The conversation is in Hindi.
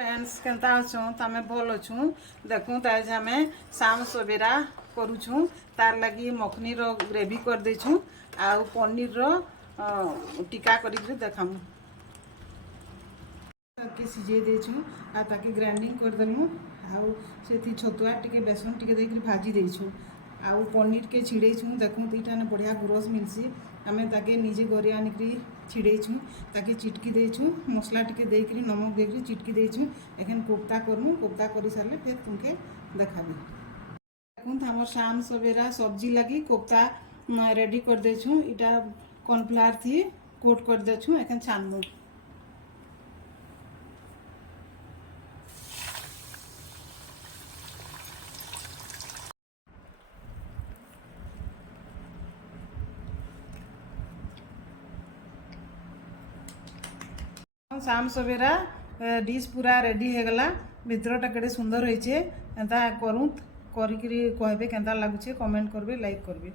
फ्रेंड्स केंता अच्छुँ तमें भल अच्छुँ देखूँ ताज आम शाम सवेरा करुछुँ तार लगी मखनी रो ग्रेवी कर देछुँ आउ पनीर रो टिका करी देखामु ताके सिझे देछुँ आ ताके ग्राइंडिंग कर देलु आउ सेठी छतुआ टिके बेसन टिके देकरी भाजी देछुँ आउ पनीर के छिड़ेछुँ देखूँ दुईटा ने बढ़िया गुरस मिलसी आमे ताके निजे घरे आनिकरी छिड़ेछुँ ताके चिटकी देछुँ मसला टिके देकरी नमक देकरी चिटकी देछुँ एखन कोफ्ता करमु कोफ्ता करी सारले फिर तुमके देखाबी देखूँ हमर शाम सवेरा सब्जी लगी कोफ्ता रेडी कर देछुँ इटा कॉर्नफ्लावर थी कोट कर देछुँ एखन छानमु शाम सवेरा डिश पूरा रेडी हो गला भितरटा केड़े सुंदर होइछे एंता करूँ करिकरी कहबे केंता लागुछे कमेंट करबे लाइक करबे।